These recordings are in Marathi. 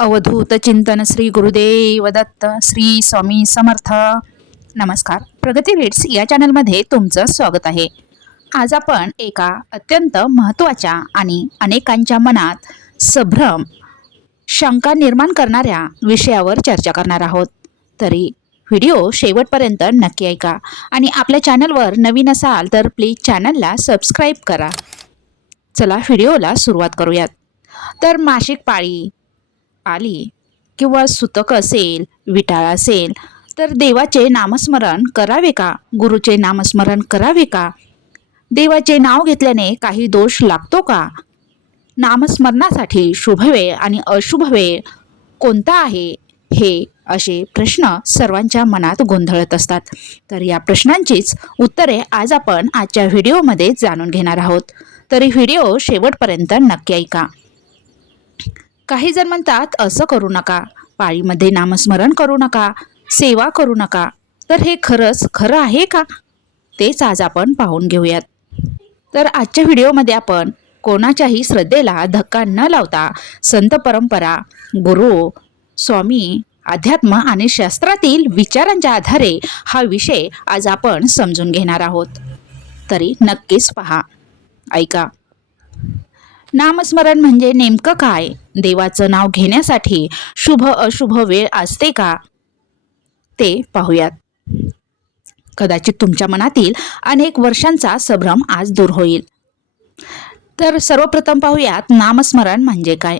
अवधूत चिंतन श्री गुरुदेव दत्त श्री स्वामी समर्थ. नमस्कार. प्रगती रीड्स या चॅनलमध्ये तुमचं स्वागत आहे. आज आपण एका अत्यंत महत्त्वाच्या आणि अनेकांच्या मनात संभ्रम शंका निर्माण करणाऱ्या विषयावर चर्चा करणार आहोत. तरी व्हिडिओ शेवटपर्यंत नक्की ऐका आणि आपल्या चॅनलवर नवीन असाल तर प्लीज चॅनलला सबस्क्राईब करा. चला व्हिडिओला सुरुवात करूयात. तर मासिक पाळी आली किंवा सुतक असेल, विटाळ असेल तर देवाचे नामस्मरण करावे का? गुरुचे नामस्मरण करावे का? देवाचे नाव घेतल्याने काही दोष लागतो का? नामस्मरणासाठी शुभ वेळ आणि अशुभ वेळ कोणता आहे? हे असे प्रश्न सर्वांच्या मनात गोंधळत असतात. तर या प्रश्नांचीच उत्तरे आज आपण आजच्या व्हिडिओमध्ये जाणून घेणार आहोत. तरी व्हिडिओ शेवटपर्यंत नक्की ऐका. काही जण म्हणतात असं करू नका, पाळीमध्ये नामस्मरण करू नका, सेवा करू नका. तर हे खरंच खरं आहे का? तेच आज आपण पाहून घेऊयात. तर आजच्या व्हिडिओमध्ये आपण कोणाच्याही श्रद्धेला धक्का न लावता संत परंपरा, गुरु, स्वामी, अध्यात्म आणि शास्त्रातील विचारांच्या आधारे हा विषय आज आपण समजून घेणार आहोत. तरी नक्कीच पहा, ऐका. नामस्मरण म्हणजे नेमकं काय? देवाचं नाव घेण्यासाठी शुभ अशुभ वेळ असते का? ते पाहूयात. कदाचित तुमच्या मनातील अनेक वर्षांचा संभ्रम आज दूर होईल. तर सर्वप्रथम पाहूयात नामस्मरण म्हणजे काय.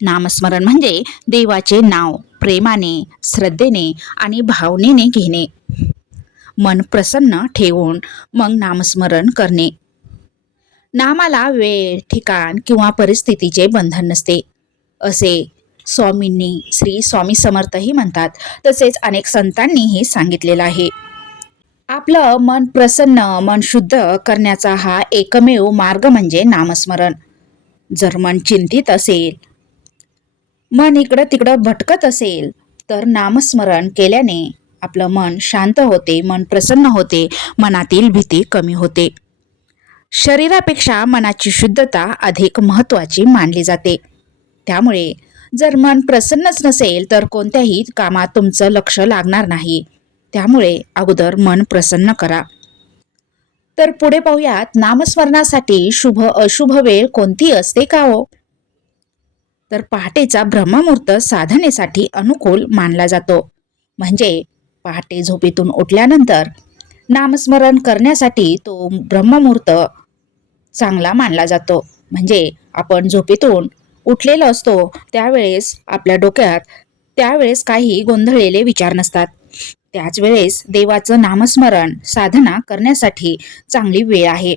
नामस्मरण म्हणजे देवाचे नाव प्रेमाने, श्रद्धेने आणि भावनेने घेणे. मन प्रसन्न ठेवून मग नामस्मरण करणे. नामाला वेळ, ठिकाण किंवा परिस्थितीचे बंधन नसते असे स्वामींनी, श्री स्वामी समर्थही म्हणतात. तसेच अनेक संतांनीही सांगितलेलं आहे. आपलं मन प्रसन्न, मन शुद्ध करण्याचा हा एकमेव मार्ग म्हणजे नामस्मरण. जर मन चिंतित असेल, मन इकडं तिकडं भटकत असेल तर नामस्मरण केल्याने आपलं मन शांत होते, मन प्रसन्न होते, मनातील भीती कमी होते. शरीरापेक्षा मनाची शुद्धता अधिक महत्त्वाची मानली जाते. त्यामुळे जर मन प्रसन्नच नसेल तर कोणत्याही कामात तुमचं लक्ष लागणार नाही. त्यामुळे अगोदर मन प्रसन्न करा. तर पुढे पाहूयात, नामस्मरणासाठी शुभ अशुभ वेळ कोणती असते का हो? तर पहाटेचा ब्रह्ममुहूर्त साधनेसाठी अनुकूल मानला जातो. म्हणजे पहाटे झोपेतून उठल्यानंतर नामस्मरण करण्यासाठी तो ब्रह्ममुहूर्त चांगला मानला जातो. म्हणजे आपण झोपेतून उठलेलो असतो त्यावेळेस आपल्या डोक्यात त्यावेळेस काही गोंधळलेले विचार नसतात. त्याच वेळेस देवाचं नामस्मरण साधना करण्यासाठी चांगली वेळ आहे.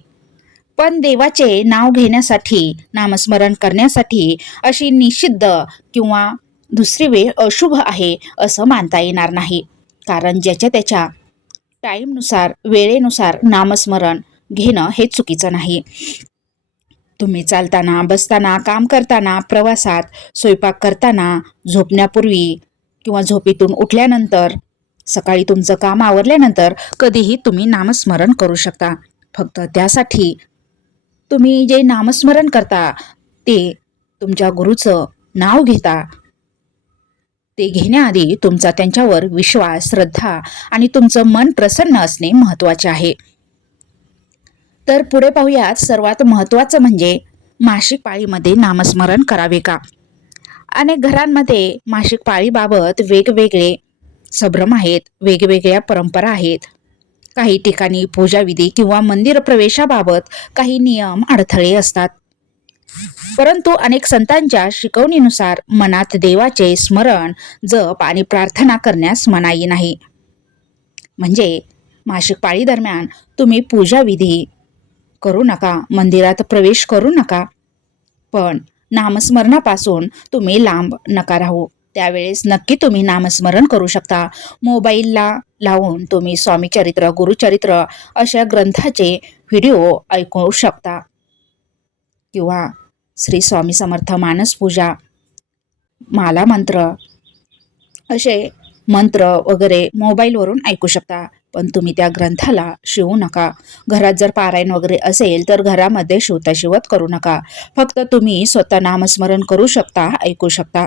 पण देवाचे नाव घेण्यासाठी, नामस्मरण करण्यासाठी अशी निषिद्ध किंवा दुसरी वेळ अशुभ आहे असं मानता येणार नाही. कारण ज्याच्या त्याच्या टाईमनुसार, वेळेनुसार नामस्मरण घेणं हे चुकीचं नाही. तुम्ही चालताना, बसताना, काम करताना, प्रवासात, स्वयंपाक करताना, झोपण्यापूर्वी किंवा झोपेतून उठल्यानंतर, सकाळी तुमचं काम आवरल्यानंतर कधीही तुम्ही नामस्मरण करू शकता. फक्त त्यासाठी तुम्ही जे नामस्मरण करता ते तुमच्या गुरुचं नाव घेता. ते घेण्याआधी तुमचा त्यांच्यावर विश्वास, श्रद्धा आणि तुमचं मन प्रसन्न असणे महत्त्वाचे आहे. तर पुढे पाहूयात, सर्वात महत्त्वाचं म्हणजे मासिक पाळीमध्ये नामस्मरण करावे का? अनेक घरांमध्ये मासिक पाळीबाबत वेगवेगळे संभ्रम आहेत, वेगवेगळ्या परंपरा आहेत. काही ठिकाणी पूजाविधी किंवा मंदिर प्रवेशाबाबत काही नियम, अडथळे असतात. परंतु अनेक संतांच्या शिकवणीनुसार मनात देवाचे स्मरण, जप आणि प्रार्थना करण्यास मनाई नाही. म्हणजे मासिक पाळी दरम्यान तुम्ही पूजाविधी करू नका, मंदिरात प्रवेश करू नका, पण नामस्मरणापासून तुम्ही लांब नका राहू. त्यावेळेस नक्की तुम्ही नामस्मरण करू शकता. मोबाईलला लावून तुम्ही स्वामीचरित्र, गुरुचरित्र अशा ग्रंथाचे व्हिडिओ ऐकू शकता किंवा श्री स्वामी समर्थ मानसपूजा, माला मंत्र असे मंत्र वगैरे मोबाईलवरून ऐकू शकता. पण तुम्ही त्या ग्रंथाला शिवू नका. घरात जर पारायण वगैरे असेल तर घरामध्ये शिवता शिवत करू नका. फक्त तुम्ही स्वतः नामस्मरण करू शकता, ऐकू शकता.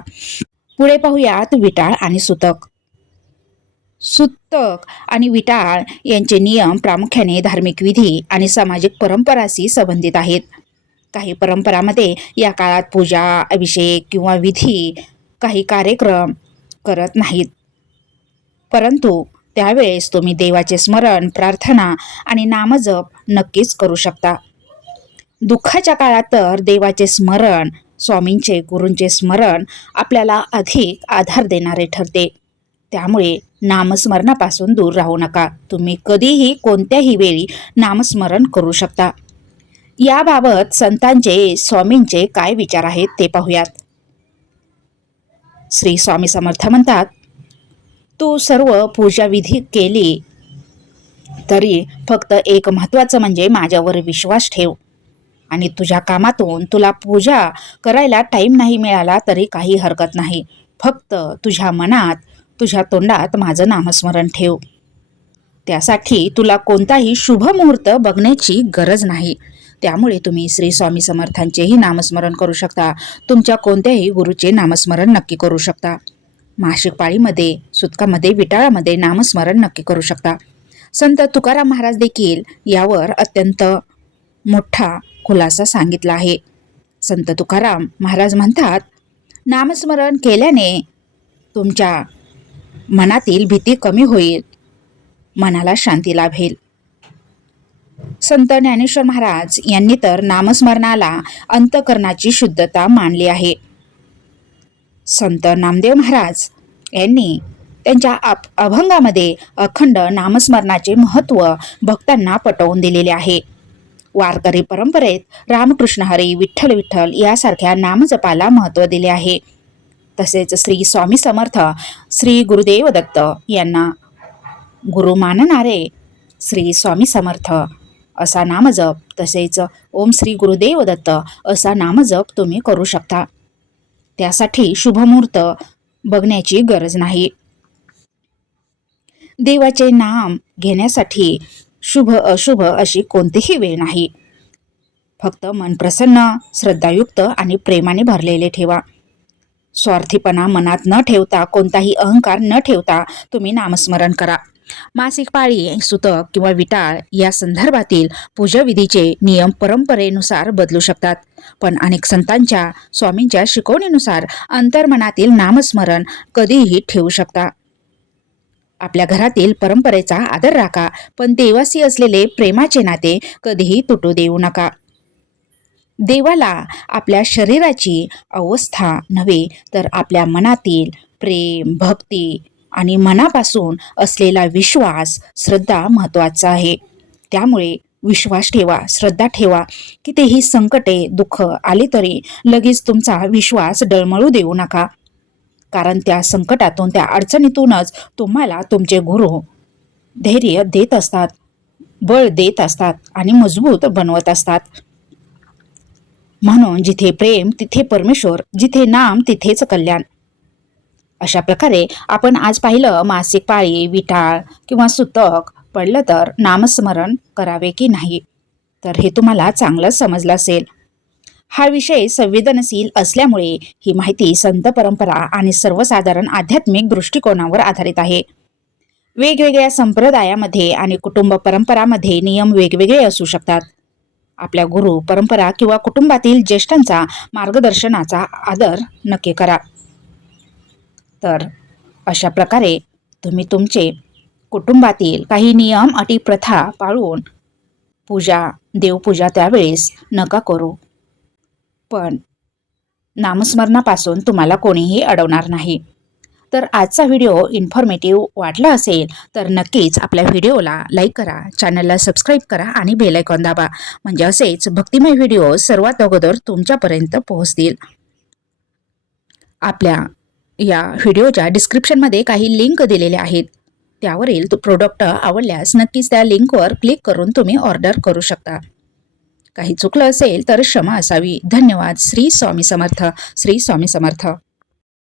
पुढे पाहूयात विटाळ आणि सुतक. सुतक आणि विटाळ यांचे नियम प्रामुख्याने धार्मिक विधी आणि सामाजिक परंपराशी संबंधित आहेत. काही परंपरामध्ये या काळात पूजा, अभिषेक किंवा विधी काही कार्यक्रम करत नाहीत, परंतु त्यावेळेस तुम्ही देवाचे स्मरण, प्रार्थना आणि नामजप नक्कीच करू शकता. दुःखाच्या काळात तर देवाचे स्मरण, स्वामींचे, गुरूंचे स्मरण आपल्याला अधिक आधार देणारे ठरते. त्यामुळे नामस्मरणापासून दूर राहू नका. तुम्ही कधीही कोणत्याही वेळी नामस्मरण करू शकता. याबाबत संतांचे, स्वामींचे काय विचार आहेत ते पाहूयात. श्री स्वामी समर्थ म्हणतात, तू सर्व पूजा विधी केली तरी फक्त एक महत्त्वाचं म्हणजे माझ्यावर विश्वास ठेव. आणि तुझ्या कामातून तुला पूजा करायला टाईम नाही मिळाला तरी काही हरकत नाही. फक्त तुझ्या मनात, तुझ्या तोंडात माझं नामस्मरण ठेव. त्यासाठी तुला कोणताही शुभ मुहूर्त बघण्याची गरज नाही. त्यामुळे तुम्ही श्री स्वामी समर्थांचेही नामस्मरण करू शकता. तुमच्या कोणत्याही गुरुचे नामस्मरण नक्की करू शकता. मासिक पाळीमध्ये, सुतकामध्ये, विटाळामध्ये नामस्मरण नक्की करू शकता. संत तुकाराम महाराज देखील यावर अत्यंत मोठा खुलासा सांगितला आहे. संत तुकाराम महाराज म्हणतात, नामस्मरण केल्याने तुमच्या मनातील भीती कमी होईल, मनाला शांती लाभेल. संत ज्ञानेश्वर महाराज यांनी तर नामस्मरणाला अंतःकरणाची शुद्धता मानली आहे. संत नामदेव महाराज यांनी त्यांच्या अभंगामध्ये अखंड नामस्मरणाचे महत्त्व भक्तांना पटवून दिलेले आहे. वारकरी परंपरेत रामकृष्ण हरी, विठ्ठल विठ्ठल यासारख्या नामजपाला महत्त्व दिले आहे. तसेच श्री स्वामी समर्थ, श्री गुरुदेव दत्त यांना गुरु मानणारे श्री स्वामी समर्थ असा नामजप, तसेच ओम श्री गुरुदेव दत्त असा नामजप तुम्ही करू शकता. त्यासाठी शुभमुहूर्त बघण्याची गरज नाही. देवाचे नाम घेण्यासाठी शुभ अशुभ अशी कोणतीही वेळ नाही. फक्त मन प्रसन्न, श्रद्धायुक्त आणि प्रेमाने भरलेले ठेवा. स्वार्थीपणा मनात न ठेवता, कोणताही अहंकार न ठेवता तुम्ही नामस्मरण करा. मासिक पाळी, सुतक किंवा विटाळ या संदर्भातील पूजाविधीचे नियम परंपरेनुसार बदलू शकतात, पण अनेक संतांच्या, स्वामींच्या शिकवणीनुसार अंतर्मनातील नामस्मरण कधीही ठेवू शकता. आपल्या घरातील परंपरेचा आदर राखा, पण देवाशी असलेले प्रेमाचे नाते कधीही तुटू देऊ नका. देवाला आपल्या शरीराची अवस्था नव्हे, तर आपल्या मनातील प्रेम, भक्ती आणि मनापासून असलेला विश्वास, श्रद्धा महत्त्वाचा आहे. त्यामुळे विश्वास ठेवा, श्रद्धा ठेवा. कितीही संकटे, दुःख आले तरी लगेच तुमचा विश्वास डळमळू देऊ नका, कारण त्या संकटातून, त्या अडचणीतूनच तुम्हाला तुमचे गुरु धैर्य देत असतात, बळ देत असतात आणि मजबूत बनवत असतात. म्हणून जिथे प्रेम तिथे परमेश्वर, जिथे नाम तिथेच कल्याण. अशा प्रकारे आपण आज पाहिलं, मासिक पाळी, विटाळ किंवा सुतक पडलं तर नामस्मरण करावे की नाही, तर हे तुम्हाला चांगलं समजलं असेल. हा विषय संवेदनशील असल्यामुळे ही माहिती संत परंपरा आणि सर्वसाधारण आध्यात्मिक दृष्टिकोनावर आधारित आहे. वेगवेगळ्या संप्रदायामध्ये आणि कुटुंब परंपरामध्ये नियम वेगवेगळे असू शकतात. आपल्या गुरु, परंपरा किंवा कुटुंबातील ज्येष्ठांचा मार्गदर्शनाचा आदर नक्की करा. तर अशा प्रकारे तुम्ही तुमचे कुटुंबातील काही नियम, अटी, प्रथा पाळून पूजा, देवपूजा त्यावेळेस नका करू, पण नामस्मरणापासून तुम्हाला कोणीही अडवणार नाही. तर आजचा व्हिडिओ इन्फॉर्मेटिव्ह वाटला असेल तर नक्कीच आपल्या व्हिडिओला लाईक करा, चॅनलला सबस्क्राईब करा आणि बेल आयकॉन दाबा, म्हणजे असेच भक्तिमय व्हिडिओ सर्वात अगोदर तुमच्यापर्यंत पोहोचतील. आपल्या या व्हिडिओच्या डिस्क्रिप्शनमध्ये काही लिंक दिलेल्या आहेत, त्यावरील प्रोडक्ट आवडल्यास नक्कीच त्या लिंकवर क्लिक करून तुम्ही ऑर्डर करू शकता. काही चुकलं असेल तर क्षमा असावी. धन्यवाद. श्री स्वामी समर्थ. श्री स्वामी समर्थ.